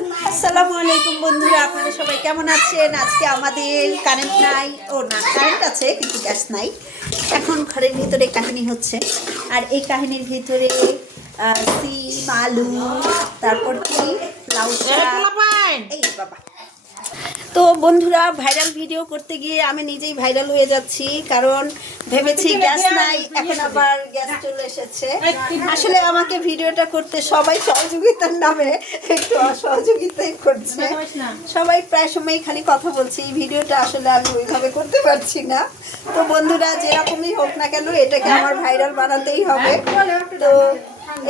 আসসালামু আলাইকুম বন্ধুরা, আপনারা সবাই কেমন আছেন? আজকে আমাদের কারেন্ট নাই, ও না কারেন্ট আছে কিন্তু গ্যাস নাই। এখন ঘরের ভিতরে কাহিনী হচ্ছে, আর এই কাহিনীর ভিতরে সিম, আলু, তারপর কি লাউ শাক। এই বাবা, তো বন্ধুরা ভাইরাল ভিডিও করতে গিয়ে আমি নিজেই ভাইরাল হয়ে যাচ্ছি, কারণ ভেবেছি গ্যাস নাই, এখন আবার গ্যাস চলে এসেছে। আসলে আমাকে ভিডিওটা করতে সবাই সহযোগিতার নামে একটু অসহযোগিতাই করছে। সবাই প্রায় সময় খালি কথা বলছে, এই ভিডিওটা আসলে আমি ওইভাবে করতে পারছি না। তো বন্ধুরা যেরকমই হোক না কেন, এটাকে আমার ভাইরাল বানাতেই হবে। তো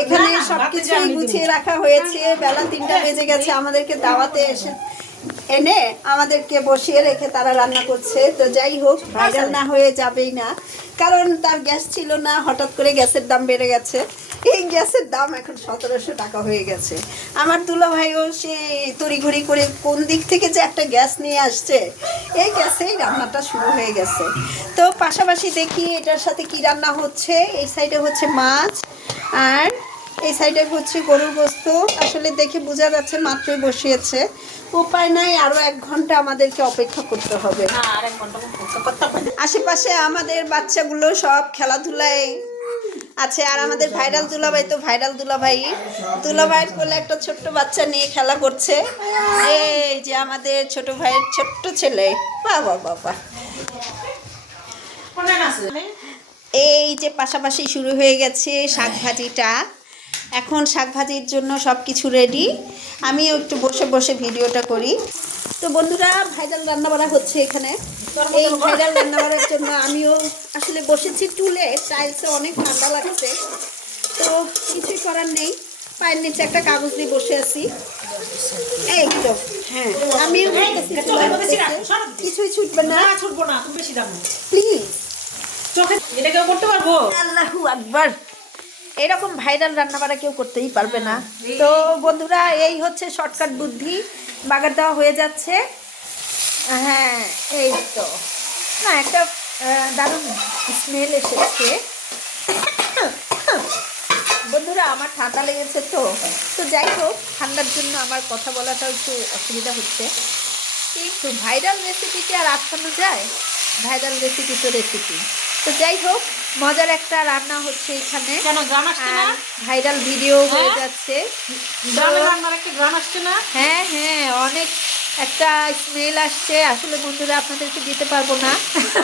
এখানে সবকিছুই গুছিয়ে রাখা হয়েছে। বেলা 3টা বেজে গেছে, আমাদেরকে দাওয়াতে এনে আমাদেরকে বসিয়ে রেখে তারা রান্না করছে। তো যাই হোক, ভাইরাল না হয়ে যাবেই না, কারণ তার গ্যাস ছিল না। হঠাৎ করে গ্যাসের দাম বেড়ে গেছে, এই গ্যাসের দাম এখন 1700 টাকা হয়ে গেছে। আমার দুলাভাইও সে তড়িঘড়ি করে কোন দিক থেকে যে একটা গ্যাস নিয়ে আসছে, এই গ্যাসেই রান্নাটা শুরু হয়ে গেছে। তো পাশাপাশি দেখি এটার সাথে কি রান্না হচ্ছে। এই সাইডে হচ্ছে মাছ, আর এই সাইডে হচ্ছে গরুর গোস্ত। আসলে দেখে বোঝা যাচ্ছে মাত্রই বসিয়েছে। উপায় নাই, আরো 1 ঘন্টা আমাদেরকে অপেক্ষা করতে হবে। আশেপাশে আমাদের বাচ্চাগুলো সব খেলাধুলায় আছে, আর আমাদের ভাইরাল দুলাভাই তো ভাইরাল দুলাভাইয়ের কোলে একটা ছোট্ট বাচ্চা নিয়ে খেলা করছে। এই যে আমাদের ছোট ভাইয়ের ছোট্ট ছেলে, বাবা বাবা। এই যে পাশাপাশি শুরু হয়ে গেছে শাক ভাজিটা। এখন শাক ভাজির জন্য সব কিছু রেডি। আমিও একটু বসে বসে ভিডিওটা করি। তো বন্ধুরা, ভাইরাল রান্নাবাড়া হচ্ছে এখানে। এই ভাইরাল রান্নাবাড়ার জন্য আমিও আসলে বসেছি টুলে, টাইলসে অনেক ঠান্ডা লাগছে। তো কিছুই করার নেই, পায়ের নিচে একটা কাগজ দিয়ে বসে আছি। এই তো হ্যাঁ, আমিও কিছুই ছুটবে না, প্লিজ। আল্লাহু আকবার। এরকম ভাইরাল রান্নাবাড়া কেউ করতেই পারবে না। তো বন্ধুরা, এই হচ্ছে শর্টকাট বুদ্ধি, বাগার দেওয়া হয়ে যাচ্ছে। হ্যাঁ, এই তো না, একটা দারুণ স্মেল এসেছে। বন্ধুরা, আমার ঠান্ডা লেগেছে। তো যাই হোক, ঠান্ডার জন্য আমার কথা বলাটাও একটু অসুবিধা হচ্ছে, কিন্তু ভাইরাল রেসিপিকে আর আটকানো যায়? ভাইরাল রেসিপি তো রেসিপি। তো যাই হোক, মজার একটা রান্না হচ্ছে এখানে, ভাইরাল ভিডিও হয়ে যাচ্ছে। হ্যাঁ হ্যাঁ, অনেক একটা স্মেল আসছে। আসলে বন্ধুরা, আপনাদেরকে দিতে পারবো না।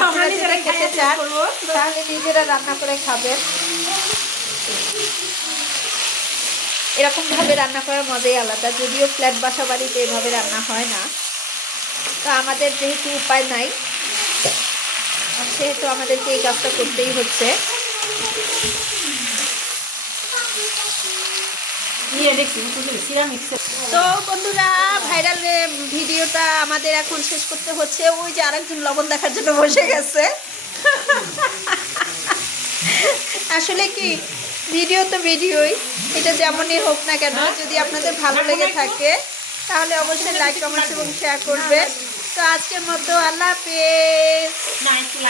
আমরা যেটা খেতে চাই তাহলে নিজেরা রান্না করে খাবেন। এরকমভাবে রান্না করার মজাই আলাদা, যদিও ফ্ল্যাট বাসা বাড়িতে এভাবে রান্না হয় না। তো আমাদের যেহেতু উপায় নাই, সেহেতু আমাদেরকে এই কাজটা করতেই হচ্ছে। তো বন্ধুরা, ভাইরাল ভিডিওটা আমাদের এখন শেষ করতে হচ্ছে। ওই যে আরেকজন লবণ দেখার জন্য বসে গেছে। আসলে কি, ভিডিও তো ভিডিওই, এটা যেমনই হোক না কেন, যদি আপনাদের ভালো লেগে থাকে তাহলে অবশ্যই লাইক, কমেন্টস এবং শেয়ার করবেন। তো আজকের মতো আল্লাহ হাফেজ।